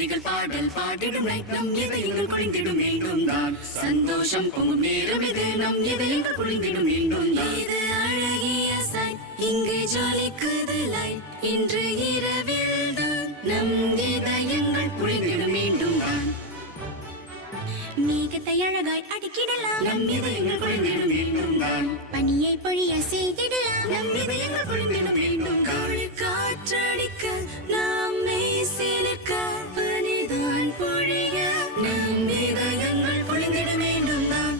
துதிகள் பாடல் பாடிடும் நைட் நம் இதயங்கள் குளிந்திடும் மீண்டும் தான் சந்தோஷம் பொங்கும் நேரம் இது நம் இதயங்கள் குளிந்திடும் மீண்டும் இது அழகிய சைட் இங்கு ஜொலிக்குது லைட் இன்று இரவில் தான் நம் இதயங்கள் குளிந்திடும் மீண்டும் தான் மேகத்தை அழகாய் அடிக்கிடலாம் நம் இதயங்கள் குளிந்திடும் மீண்டும் தான் பனியை பொழிய செய்திடலாம் நம் இதயங்கள் குளிந்திடும் மீண்டும் காழி காற்றடிக்க நாம் மெய்சிலிருக்க பனிதான் பொழிய நம் இதயங்கள் குளிந்திடும் மீண்டும் தான்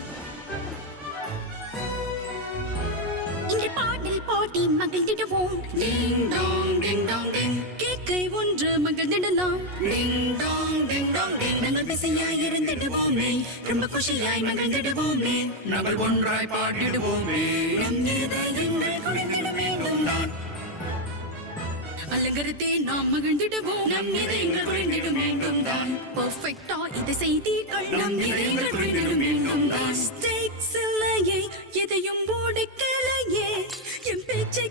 இன்று பாட்டில் போட்டி மகிழ்ந்திடுவோம் டிங் டாங் டிங் டாங் டிங் கேக்கை ஒன்று மகிழ்ந்திடலாம் டிங் டாங் டிங் டாங் டிங் நாங்கள் பிசையாய் இருந்திடுவோமே ரொம்ப குஷியாய் மகிழ்ந்திடுவோமே நாங்கள் ஒன்றாய் பாடிடுவோமே நம் இதயங்கள் குளிந்திட வேண்டும் தான் அலங்கரத்தே நாம் மகிழ்ந்திடுவோம் நம் இதயங்கள் குளிந்திட வேண்டும் தான் பெர்ஃபெக்ட்டா இது செய்தீர்கள் நம் இதயங்கள் குளிந்திட வேண்டும் தான் ஸ்டேக்ஸ் இல்லையே எதையும் ஓடிக்கலையே என் பேச்சை